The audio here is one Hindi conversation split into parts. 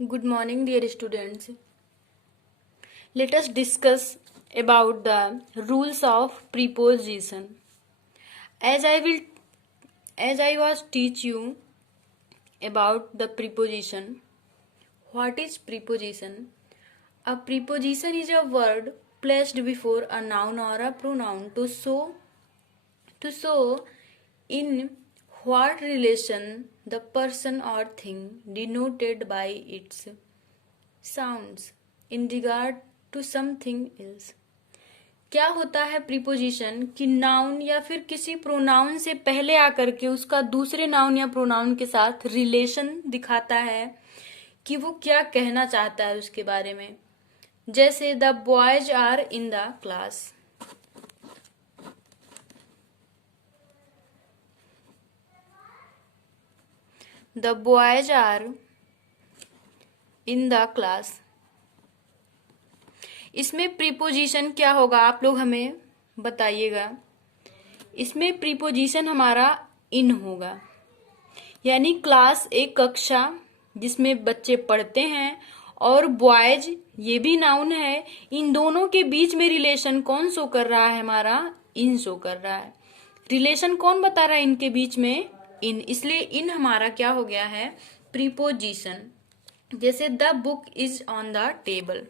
Good morning, dear students. Let us discuss about the rules of preposition. As I will, as I was teach you about the preposition. What is preposition? A preposition is a word placed before a noun or a pronoun to show in what relation the person or thing denoted by its sounds in regard to something else. क्या होता है प्रीपोजिशन कि नाउन या फिर किसी प्रोनाउन से पहले आकर के उसका दूसरे नाउन या प्रोनाउन के साथ रिलेशन दिखाता है कि वो क्या कहना चाहता है उसके बारे में। जैसे the boys are in the class. The boys are in the class. इसमें प्रीपोजिशन क्या होगा आप लोग हमें बताइएगा। इसमें प्रीपोजिशन हमारा इन होगा, यानी क्लास एक कक्षा जिसमें बच्चे पढ़ते हैं और बॉयज ये भी नाउन है। इन दोनों के बीच में रिलेशन कौन शो कर रहा है? हमारा इन शो कर रहा है। रिलेशन कौन बता रहा है इनके बीच में? इन। इसलिए इन हमारा क्या हो गया है? प्रीपोजिशन। जैसे the book is on the table.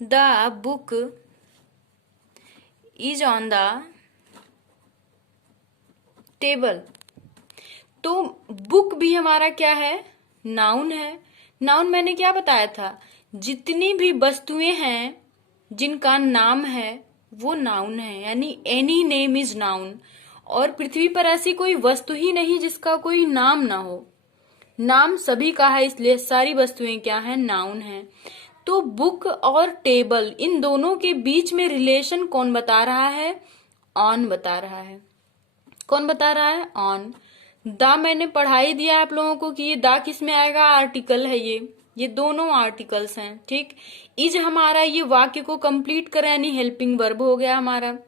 The book is on the table. तो बुक भी हमारा क्या है? नाउन है। नाउन मैंने क्या बताया था? जितनी भी वस्तुएं हैं जिनका नाम है वो नाउन है, यानी एनी नेम इज नाउन। और पृथ्वी पर ऐसी कोई वस्तु ही नहीं जिसका कोई नाम ना हो। नाम सभी का है, इसलिए सारी वस्तुएं क्या है? नाउन है। तो बुक और टेबल इन दोनों के बीच में रिलेशन कौन बता रहा है? ऑन बता रहा है। कौन बता रहा है? ऑन। द मैंने पढ़ाई दिया आप लोगों को कि ये द किस में आएगा? आर्टिकल है ये दोनों आर्टिकल्स हैं। ठीक। इज हमारा ये वाक्य को कंप्लीट करे, यानी हेल्पिंग वर्ब हो गया हमारा।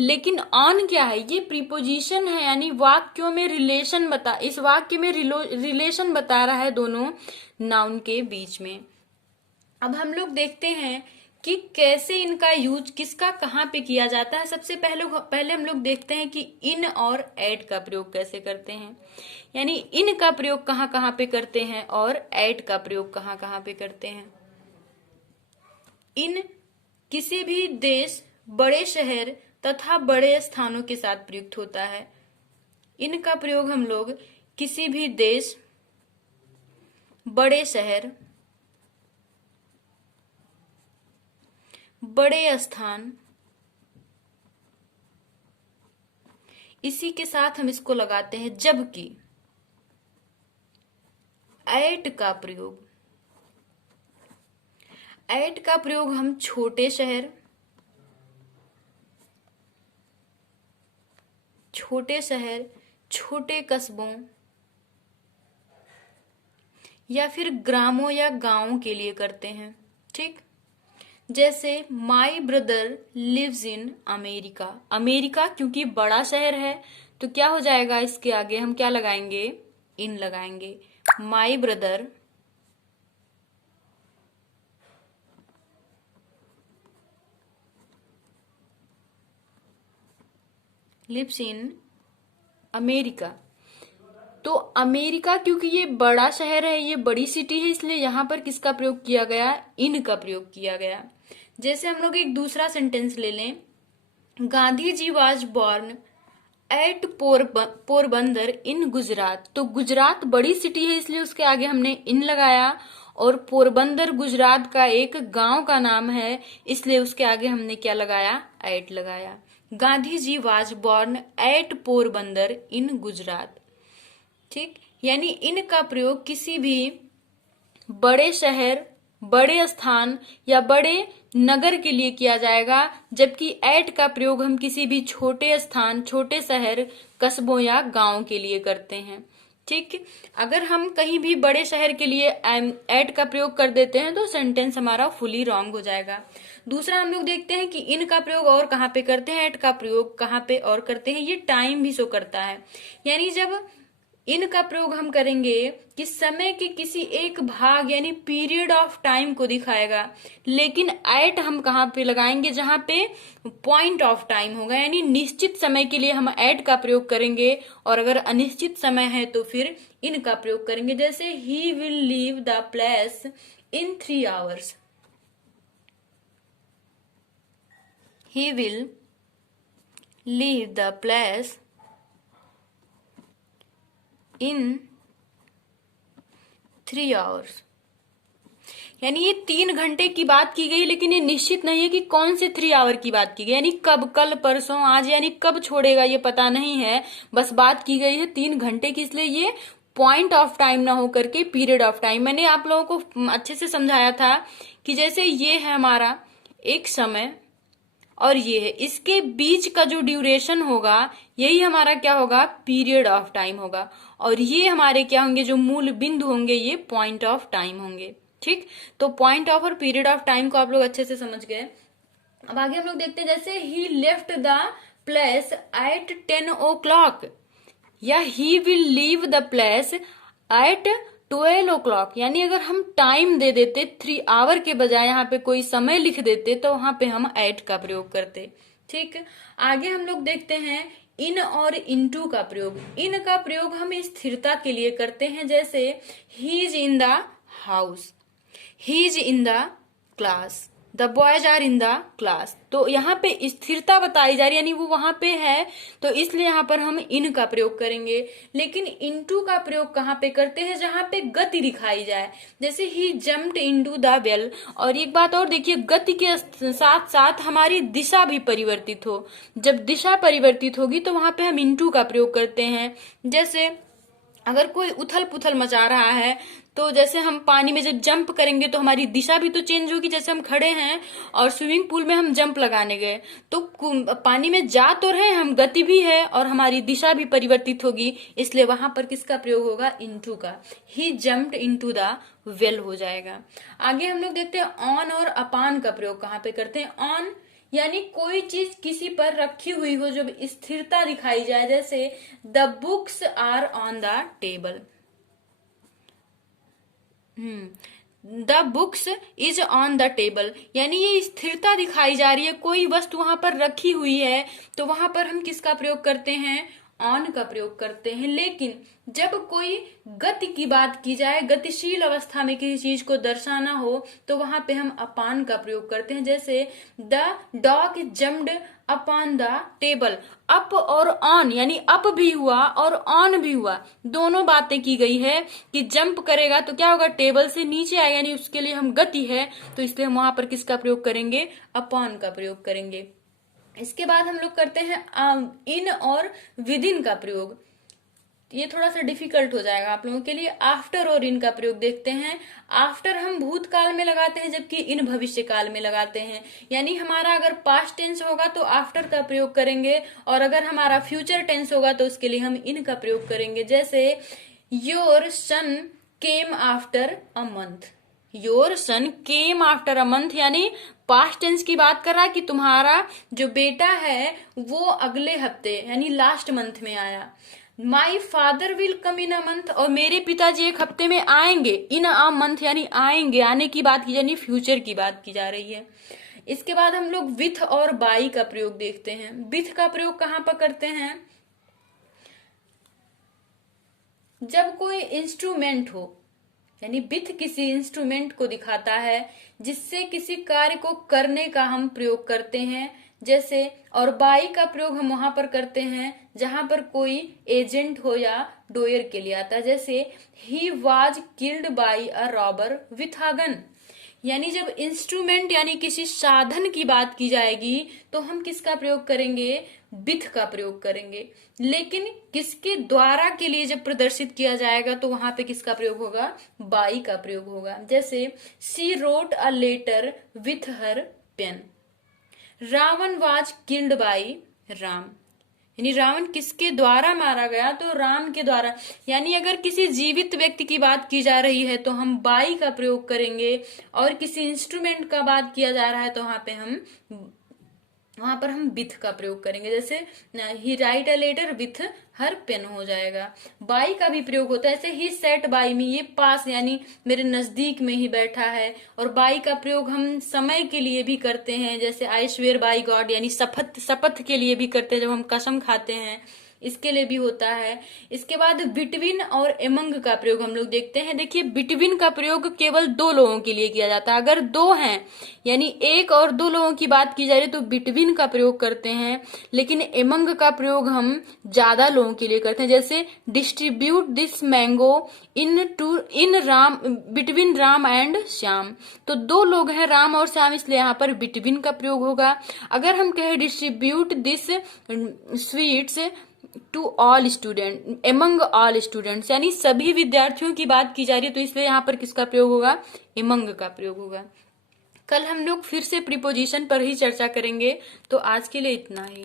लेकिन ऑन क्या है? ये प्रीपोजिशन है, यानी वाक्यों में रिलेशन इस वाक्य में रिलेशन बता रहा है दोनों नाउन के बीच में। अब हम लोग देखते हैं कि कैसे इनका यूज किसका कहाँ पे किया जाता है। सबसे पहले हम लोग देखते हैं कि इन और एट का प्रयोग कैसे करते हैं, यानी इन का प्रयोग कहाँ कहाँ पे करते हैं और एट का प्रयोग कहाँ कहाँ पे करते हैं। इन किसी भी देश, बड़े शहर तथा बड़े स्थानों के साथ प्रयुक्त होता है। इन का प्रयोग हम लोग किसी भी देश, बड़े शहर, बड़े स्थान, इसी के साथ हम इसको लगाते हैं। जबकि एट का प्रयोग हम छोटे शहर, छोटे कस्बों या फिर ग्रामों या गांवों के लिए करते हैं। ठीक। जैसे my brother lives in America. America क्योंकि बड़ा शहर है तो क्या हो जाएगा? इसके आगे हम क्या लगाएंगे? इन लगाएंगे। My brother lives in America. तो अमेरिका क्योंकि ये बड़ा शहर है, ये बड़ी सिटी है, इसलिए यहां पर किसका प्रयोग किया गया? इन का प्रयोग किया गया। जैसे हम लोग एक दूसरा सेंटेंस ले लें। Gandhi ji was born at Porbandar इन गुजरात। तो गुजरात बड़ी सिटी है, इसलिए उसके आगे हमने इन लगाया। और पोरबंदर गुजरात का एक गांव का नाम है, इसलिए उसके आगे हमने क्या लगाया? एट लगाया। Gandhi ji was born at Porbandar इन गुजरात। ठीक। यानी इन का प्रयोग किसी भी बड़े शहर, बड़े स्थान या बड़े नगर के लिए किया जाएगा, जबकि एट का प्रयोग हम किसी भी छोटे स्थान, छोटे शहर, कस्बों या गांव के लिए करते हैं। ठीक। अगर हम कहीं भी बड़े शहर के लिए एट का प्रयोग कर देते हैं तो सेंटेंस हमारा फुली रॉन्ग हो जाएगा। दूसरा हम लोग देखते हैं कि इन का प्रयोग और कहाँ पे करते हैं, एट का प्रयोग कहाँ पे और करते हैं। ये टाइम भी शो करता है, यानी जब इन का प्रयोग हम करेंगे कि समय के किसी एक भाग यानी पीरियड ऑफ टाइम को दिखाएगा, लेकिन एट हम कहाँ पे लगाएंगे, जहां पे पॉइंट ऑफ टाइम होगा, यानी निश्चित समय के लिए हम एट का प्रयोग करेंगे, और अगर अनिश्चित समय है तो फिर इन का प्रयोग करेंगे। जैसे ही will leave the place in 3 hours, he will leave the place in 3 hours। यानी ये 3 घंटे की बात की गई, लेकिन ये निश्चित नहीं है कि कौन से 3 आवर की बात की गई, यानी कब, कल, परसों, आज, यानी कब छोड़ेगा ये पता नहीं है, बस बात की गई है 3 घंटे की, इसलिए ये पॉइंट ऑफ टाइम ना होकर के पीरियड ऑफ टाइम। मैंने आप लोगों को अच्छे से समझाया था कि जैसे ये है हमारा एक समय और ये है, इसके बीच का जो ड्यूरेशन होगा यही हमारा क्या होगा, पीरियड ऑफ टाइम होगा, और ये हमारे क्या होंगे, जो मूल बिंदु होंगे ये पॉइंट ऑफ टाइम होंगे। ठीक, तो पॉइंट ऑफ और पीरियड ऑफ टाइम को आप लोग अच्छे से समझ गए। अब आगे हम लोग देखते हैं, जैसे ही left the place at 10 o'clock, या ही will leave the place at 12 o'clock, यानी अगर हम टाइम दे देते 3 आवर के बजाय यहाँ पे कोई समय लिख देते तो वहां पे हम एट का प्रयोग करते। ठीक, आगे हम लोग देखते हैं इन और इनटू का प्रयोग। इन का प्रयोग हम स्थिरता के लिए करते हैं, जैसे he is in the house, he is in the class, the boys are in the class. तो यहाँ पे स्थिरता बताई जा रही है, यानी वो वहां पे है, तो इसलिए यहाँ पर हम इन का प्रयोग करेंगे। लेकिन इनटू का प्रयोग कहाँ पे करते हैं, जहां पे गति दिखाई जाए, जैसे ही जम्प्ड इनटू द वेल। और एक बात और देखिए, गति के साथ साथ हमारी दिशा भी परिवर्तित हो, जब दिशा परिवर्तित होगी तो वहां पे हम इनटू का प्रयोग करते हैं। जैसे अगर कोई उथल पुथल मचा रहा है, तो जैसे हम पानी में जब जंप करेंगे तो हमारी दिशा भी तो चेंज होगी। जैसे हम खड़े हैं और स्विमिंग पूल में हम जंप लगाने गए, तो पानी में जा तो रहे, हम गति भी है और हमारी दिशा भी परिवर्तित होगी, इसलिए वहां पर किसका प्रयोग होगा, इनटू का। ही जंप्ड इनटू द वेल हो जाएगा। आगे हम लोग देखते हैं ऑन और अपान का प्रयोग कहाँ पे करते हैं। ऑन यानी कोई चीज किसी पर रखी हुई हो, जब स्थिरता दिखाई जाए, जैसे the books are on the table, the books is on the table, यानी ये स्थिरता दिखाई जा रही है, कोई वस्तु वहां पर रखी हुई है, तो वहां पर हम किसका प्रयोग करते हैं, ऑन का प्रयोग करते हैं। लेकिन जब कोई गति की बात की जाए, गतिशील अवस्था में किसी चीज को दर्शाना हो, तो वहां पे हम अपान का प्रयोग करते हैं। जैसे the dog jumped upon the table, up और ऑन, यानी अप भी हुआ और ऑन भी हुआ, दोनों बातें की गई है कि जंप करेगा तो क्या होगा, टेबल से नीचे आएगा, यानी उसके लिए हम गति है, तो इसलिए हम वहां पर किसका प्रयोग करेंगे, अपॉन का प्रयोग करेंगे। इसके बाद हम लोग करते हैं इन और विद इन का प्रयोग। ये थोड़ा सा डिफिकल्ट हो जाएगा आप लोगों के लिए। आफ्टर और इन का प्रयोग देखते हैं। आफ्टर हम भूतकाल में लगाते हैं, जबकि इन भविष्य काल में लगाते हैं। यानी हमारा अगर पास्ट टेंस होगा तो आफ्टर का प्रयोग करेंगे, और अगर हमारा फ्यूचर टेंस होगा तो उसके लिए हम इन का प्रयोग करेंगे। जैसे your son came after a month, your son came after a month, यानी पास्ट टेंस की बात कर रहा है कि तुम्हारा जो बेटा है वो अगले हफ्ते यानी लास्ट मंथ में आया। My father will come in a month, और मेरे पिताजी एक हफ्ते में आएंगे। इन अ मंथ यानी आएंगे, आने की बात की यानी फ्यूचर की बात की जा रही है। इसके बाद हम लोग विथ और बाई का प्रयोग देखते हैं। विथ का प्रयोग कहाँ पर करते हैं, जब कोई इंस्ट्रूमेंट हो, यानी विथ किसी इंस्ट्रूमेंट को दिखाता है जिससे किसी कार्य को करने का हम प्रयोग करते हैं। जैसे और बाई का प्रयोग हम वहां पर करते हैं जहां पर कोई एजेंट हो या डोयर के लिए आता है। जैसे he was killed by a robber with a gun, यानी जब इंस्ट्रूमेंट यानी किसी साधन की बात की जाएगी तो हम किसका प्रयोग करेंगे, विथ का प्रयोग करेंगे। लेकिन किसके द्वारा के लिए जब प्रदर्शित किया जाएगा तो वहां पे किसका प्रयोग होगा, बाई का प्रयोग होगा। जैसे she wrote a letter with her pen, Ravan was killed by Ram, यानी रावण किसके द्वारा मारा गया, तो राम के द्वारा। यानी अगर किसी जीवित व्यक्ति की बात की जा रही है तो हम बाई का प्रयोग करेंगे, और किसी इंस्ट्रूमेंट का बात किया जा रहा है तो वहां पे हम वहां पर हम विथ का प्रयोग करेंगे। जैसे ही write a letter with her pen हो जाएगा। बाई का भी प्रयोग होता है, जैसे ही सेट बाई मी, ये पास यानी मेरे नजदीक में ही बैठा है। और बाई का प्रयोग हम समय के लिए भी करते हैं, जैसे आई स्वेयर बाई गॉड यानी शपथ के लिए भी करते हैं, जब हम कसम खाते हैं इसके लिए भी होता है। इसके बाद बिटवीन और एमंग का प्रयोग हम लोग देखते हैं। देखिए बिटवीन का प्रयोग केवल दो लोगों के लिए किया जाता है। अगर दो हैं यानी एक और दो लोगों की बात की जा रही है तो बिटवीन का प्रयोग करते हैं, लेकिन एमंग का प्रयोग हम ज्यादा लोगों के लिए करते हैं। जैसे distribute this mango in Ram between Ram and Shyam, तो दो लोग हैं राम और श्याम, इसलिए यहाँ पर बिटवीन का प्रयोग होगा। अगर हम कहें distribute this sweets to all student among all students, यानी सभी विद्यार्थियों की बात की जा रही है, तो इसलिए यहाँ पर किसका प्रयोग होगा, एमंग का प्रयोग होगा। कल हम लोग फिर से प्रीपोजिशन पर ही चर्चा करेंगे, तो आज के लिए इतना ही।